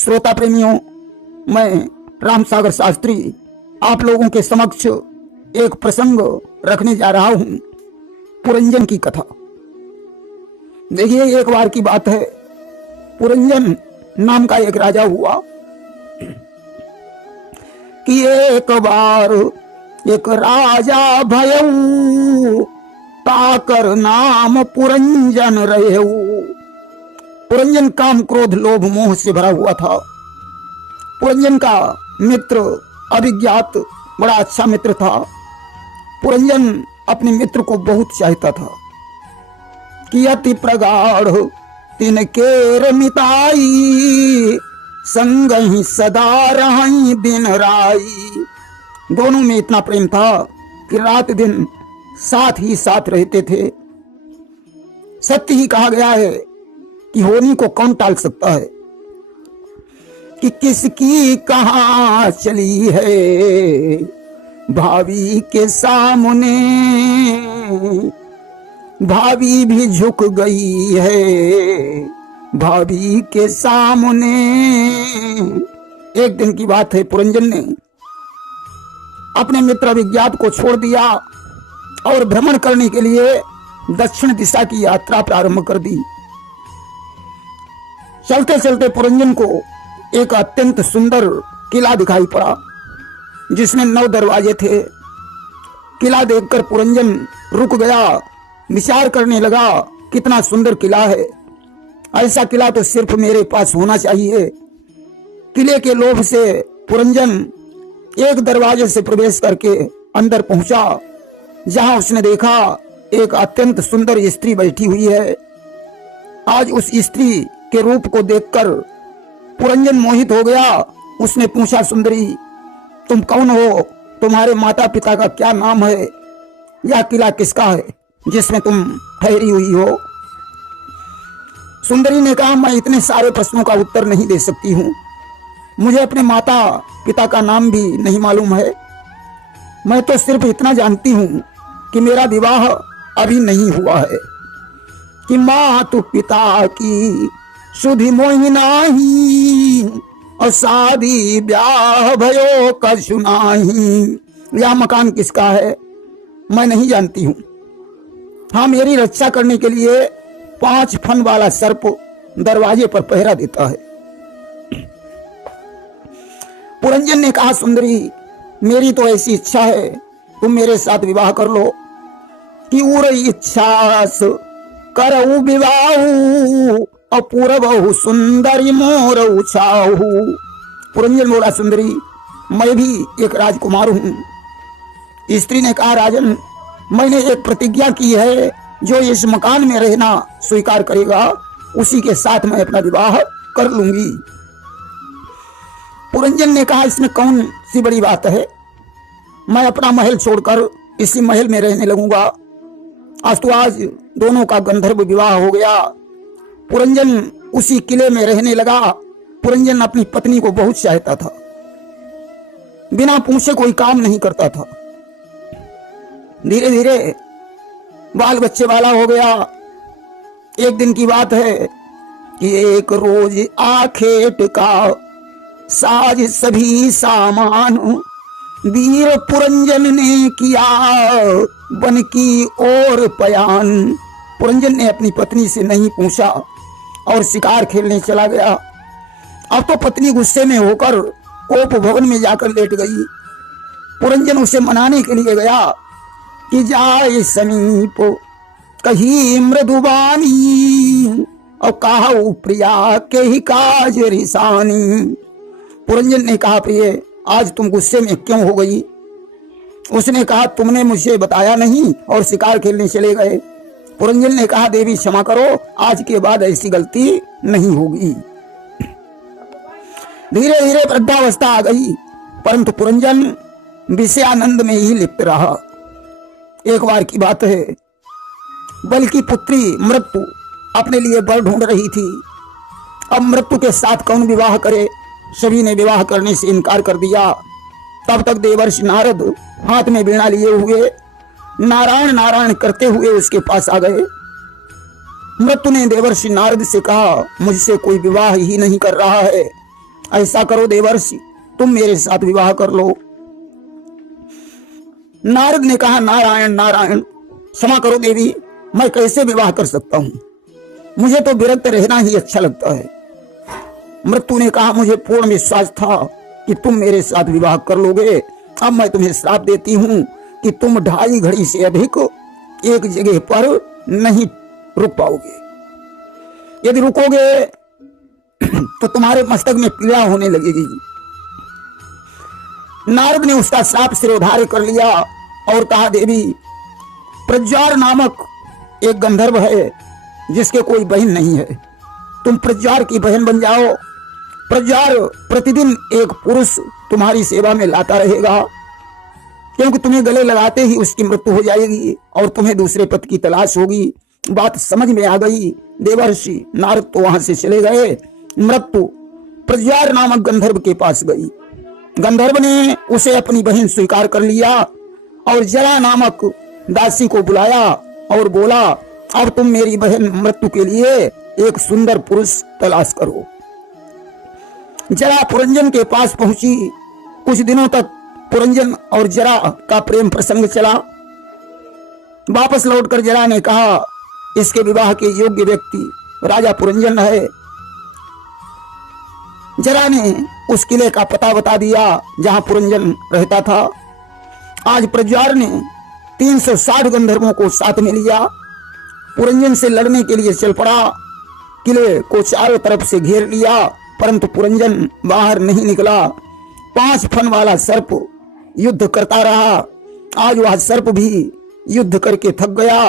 श्रोता प्रेमियों, मैं राम सागर शास्त्री आप लोगों के समक्ष एक प्रसंग रखने जा रहा हूं, पुरंजन की कथा। देखिए, एक बार की बात है, पुरंजन नाम का एक राजा हुआ कि एक बार एक राजा भयऊ, ताकर नाम पुरंजन रहेऊ। पुरंजन काम क्रोध लोभ मोह से भरा हुआ था। पुरंजन का मित्र अभिज्ञात बड़ा अच्छा मित्र था। पुरंजन अपने मित्र को बहुत चाहता था कि अति प्रगाढ़ तिनके रमिताई, संग ही सदा रही दिन राई। दोनों में इतना प्रेम था कि रात दिन साथ ही साथ रहते थे। सत्य ही कहा गया है कि होनी को कौन टाल सकता है कि किसकी कहां चली है भाभी के सामने, भाभी भी झुक गई है भाभी के सामने। एक दिन की बात है, पुरंजन ने अपने मित्र विज्ञात को छोड़ दिया और भ्रमण करने के लिए दक्षिण दिशा की यात्रा प्रारंभ कर दी। चलते चलते पुरंजन को एक अत्यंत सुंदर किला दिखाई पड़ा जिसमें 9 दरवाजे थे। किला देखकर पुरंजन रुक गया, विचार करने लगा, कितना सुंदर किला है, ऐसा किला तो सिर्फ मेरे पास होना चाहिए। किले के लोभ से पुरंजन एक दरवाजे से प्रवेश करके अंदर पहुंचा, जहां उसने देखा एक अत्यंत सुंदर स्त्री बैठी हुई है। आज उस स्त्री के रूप को देखकर पुरंजन मोहित हो गया। उसने पूछा, सुंदरी तुम कौन हो, तुम्हारे माता पिता का क्या नाम है, यह किला किसका है जिसमें तुम ठहरी हुई हो। सुंदरी ने कहा, मैं इतने सारे प्रश्नों का उत्तर नहीं दे सकती हूँ, मुझे अपने माता पिता का नाम भी नहीं मालूम है। मैं तो सिर्फ इतना जानती हूँ कि मेरा विवाह अभी नहीं हुआ है, कि माँ तो पिता की सुधि मोहि नाही, और शादी ब्याह भयो कछु नाही। यह मकान किसका है मैं नहीं जानती हूँ। हाँ, मेरी रक्षा करने के लिए 5 फन वाला सर्प दरवाजे पर पहरा देता है। पुरंजन ने कहा, सुंदरी मेरी तो ऐसी इच्छा है, तुम मेरे साथ विवाह कर लो। कि उर इच्छास करऊ विवाहु, अपूर्वहु सुंदरी मोर उछाहु। पुरंजन बोला, सुंदरी मैं भी एक राजकुमार हूं। स्त्री ने कहा, राजन मैंने एक प्रतिज्ञा की है, जो इस मकान में रहना स्वीकार करेगा उसी के साथ मैं अपना विवाह कर लूंगी। पुरंजन ने कहा, इसमें कौन सी बड़ी बात है, मैं अपना महल छोड़कर इसी महल में रहने लगूंगा। आज तो आज दोनों का गंधर्व विवाह हो गया। पुरंजन उसी किले में रहने लगा। पुरंजन अपनी पत्नी को बहुत चाहता था, बिना पूछे कोई काम नहीं करता था। धीरे धीरे बाल बच्चे वाला हो गया। एक दिन की बात है कि एक रोज आखेट का साज सभी सामान, वीर पुरंजन ने किया बन की ओर पयान। पुरंजन ने अपनी पत्नी से नहीं पूछा और शिकार खेलने चला गया। अब तो पत्नी गुस्से में होकर कोप भवन में जाकर लेट गई। पुरंजन उसे मनाने के लिए गया कि जाए समीप कही मृदुबानी, और कहा प्रिया के ही काज रिसानी। पुरंजन ने कहा, प्रिय आज तुम गुस्से में क्यों हो गई। उसने कहा, तुमने मुझे बताया नहीं और शिकार खेलने चले गए। पुरंजन ने कहा, देवी क्षमा करो, आज के बाद ऐसी गलती नहीं होगी। धीरे धीरे वृद्धावस्था आ गई, परंतु पुरंजन विषयानंद में ही लिप्त रहा। एक बार की बात है, बल की पुत्री मृत्यु अपने लिए वर ढूंढ रही थी। अब मृत्यु के साथ कौन विवाह करे, सभी ने विवाह करने से इनकार कर दिया। तब तक देवर्षि नारद हाथ में वीणा लिए हुए नारायण नारायण करते हुए उसके पास आ गए। मृत्यु ने देवर्षि नारद से कहा, मुझसे कोई विवाह ही नहीं कर रहा है, ऐसा करो देवर्षि, तुम मेरे साथ विवाह कर लो। नारद ने कहा, नारायण नारायण, क्षमा करो देवी, मैं कैसे विवाह कर सकता हूं, मुझे तो विरक्त रहना ही अच्छा लगता है। मृत्यु ने कहा, मुझे पूर्ण विश्वास था कि तुम मेरे साथ विवाह कर लोगे। अब मैं तुम्हें श्राप देती हूं कि तुम 2.5 घड़ी से अधिक एक जगह पर नहीं रुक पाओगे। यदि रुकोगे तो तुम्हारे मस्तक में पीड़ा होने लगेगी। नारद ने उसका श्राप सिरोधार्य कर लिया और कहा, देवी, प्रज्वार नामक एक गंधर्व है जिसके कोई बहन नहीं है, तुम प्रज्वार की बहन बन जाओ। प्रज्वार प्रतिदिन एक पुरुष तुम्हारी सेवा में लाता रहेगा, क्योंकि तुम्हें गले लगाते ही उसकी मृत्यु हो जाएगी और तुम्हें दूसरे पति की तलाश होगी। बात समझ में आ गई। देवर्षि नारद तो वहां से चले गए। मृत्यु प्रज्वार नामक गंधर्व के पास गई। गंधर्व ने उसे अपनी बहन स्वीकार कर लिया और जरा नामक दासी को बुलाया और बोला, अब तुम मेरी बहन मृत्यु के लिए एक सुंदर पुरुष तलाश करो। जरा पुरंजन के पास पहुंची। कुछ दिनों तक पुरंजन और जरा का प्रेम प्रसंग चला। वापस लौटकर जरा ने कहा, इसके विवाह के योग्य व्यक्ति राजा पुरंजन है। जरा ने उस किले का पता बता दिया जहां पुरंजन रहता था। आज प्रज्वार ने 360 गंधर्वों को साथ में लिया, पुरंजन से लड़ने के लिए चल पड़ा। किले को चारों तरफ से घेर लिया, परंतु पुरंजन बाहर नहीं निकला। 5 फन वाला सर्प युद्ध करता रहा। आज वह सर्प भी युद्ध करके थक गया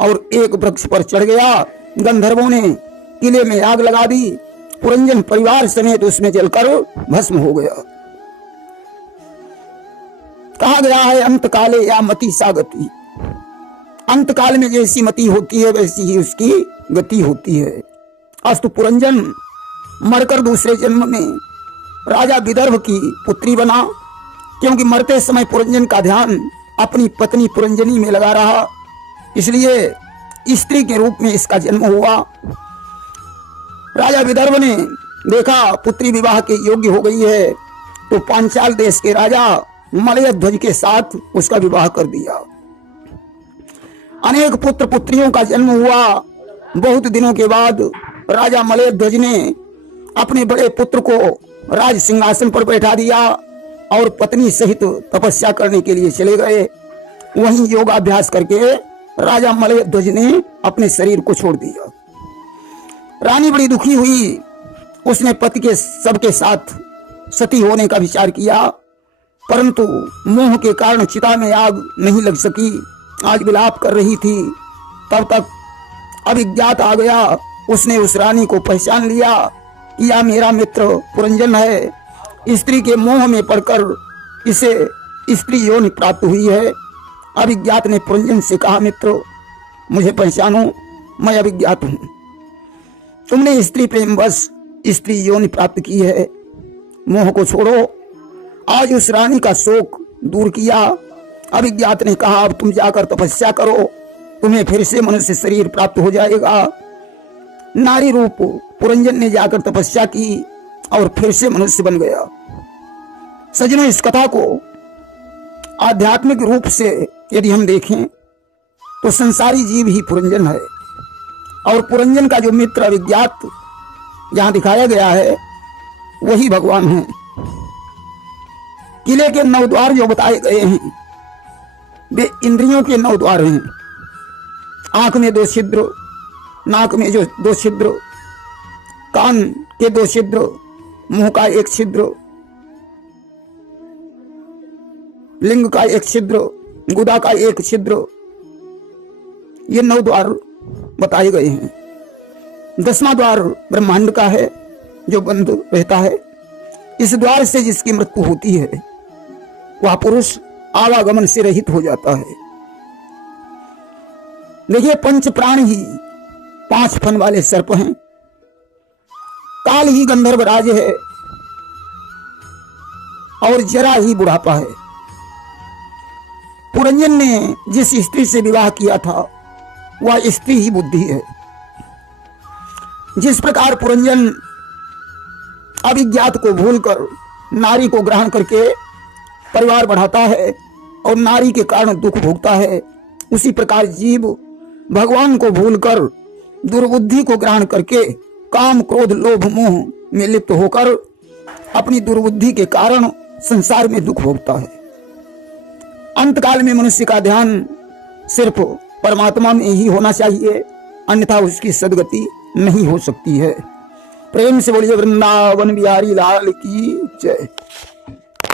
और एक वृक्ष पर चढ़ गया। गंधर्वों ने किले में आग लगा दी। पुरंजन परिवार समेत उसमें जलकर भस्म हो गया। कहा गया है, अंत काले या मति सा गति। अंत काल में जैसी मति होती है वैसी ही उसकी गति होती है। अस्तु पुरंजन मरकर दूसरे जन्म में राजा विदर्भ की पुत्री बना, क्योंकि मरते समय पुरंजन का ध्यान अपनी पत्नी पुरंजनी में लगा रहा, इसलिए स्त्री के रूप में इसका जन्म हुआ। राजा विदर्भ ने देखा पुत्री विवाह के योग्य हो गई है, तो पांचाल देश के राजा मलयध्वज के साथ उसका विवाह कर दिया। अनेक पुत्र पुत्रियों का जन्म हुआ। बहुत दिनों के बाद राजा मलयध्वज ने अपने बड़े पुत्र को राज सिंहासन पर बैठा दिया और पत्नी सहित तपस्या करने के लिए चले गए। वहीं योगाभ्यास करके राजा मलयध्वज ने अपने शरीर को छोड़ दिया। रानी बड़ी दुखी हुई। उसने पति के सबके साथ सती होने का विचार किया, परंतु मोह के कारण चिता में आग नहीं लग सकी। आज विलाप कर रही थी, तब तक अभिज्ञात आ गया। उसने उस रानी को पहचान लिया कि यह मेरा मित्र पुरंजन है। स्त्री के मोह में पड़कर इसे स्त्री योनि प्राप्त हुई है। अभिज्ञात ने पुरंजन से कहा, मित्र मुझे पहचानो, मैं अभिज्ञात हूं। तुमने स्त्री प्रेम बस स्त्री योनि प्राप्त की है, मोह को छोड़ो। आज उस रानी का शोक दूर किया। अभिज्ञात ने कहा, अब तुम जाकर तपस्या करो, तुम्हें फिर से मनुष्य शरीर प्राप्त हो जाएगा। नारी रूप पुरंजन ने जाकर तपस्या की और फिर से मनुष्य बन गया। सज्जनों, इस कथा को आध्यात्मिक रूप से यदि हम देखें तो संसारी जीव ही पुरंजन है, और पुरंजन का जो मित्र अभिज्ञात यहां दिखाया गया है वही भगवान है। किले के 9 द्वार जो बताए गए हैं वे इंद्रियों के 9 द्वार हैं। आंख में 2 छिद्र, नाक में जो 2 छिद्र, कान के 2 छिद्र, मुंह का 1 छिद्र, लिंग का 1 छिद्र, गुदा का 1 छिद्र, ये 9 द्वार बताए गए हैं। 10वां द्वार ब्रह्मांड का है जो बंद रहता है। इस द्वार से जिसकी मृत्यु होती है वह पुरुष आवागमन से रहित हो जाता है। देखिए, 5 प्राण ही 5 फन वाले सर्प हैं। काल ही गंधर्व राज है और जरा ही बुढ़ापा है। पुरंजन ने जिस स्त्री से विवाह किया था वह स्त्री ही बुद्धि है। जिस प्रकार पुरंजन अभिज्ञात को भूलकर नारी को ग्रहण करके परिवार बढ़ाता है और नारी के कारण दुख भोगता है। उसी प्रकार जीव भगवान को भूलकर दुर्बुद्धि को ग्रहण करके काम क्रोध लोभ मोह में लिप्त होकर अपनी दुर्बुद्धि के कारण संसार में दुख भोगता है। अंतकाल में मनुष्य का ध्यान सिर्फ परमात्मा में ही होना चाहिए, अन्यथा उसकी सदगति नहीं हो सकती है। प्रेम से बोलिए वृंदावन बिहारी लाल की जय।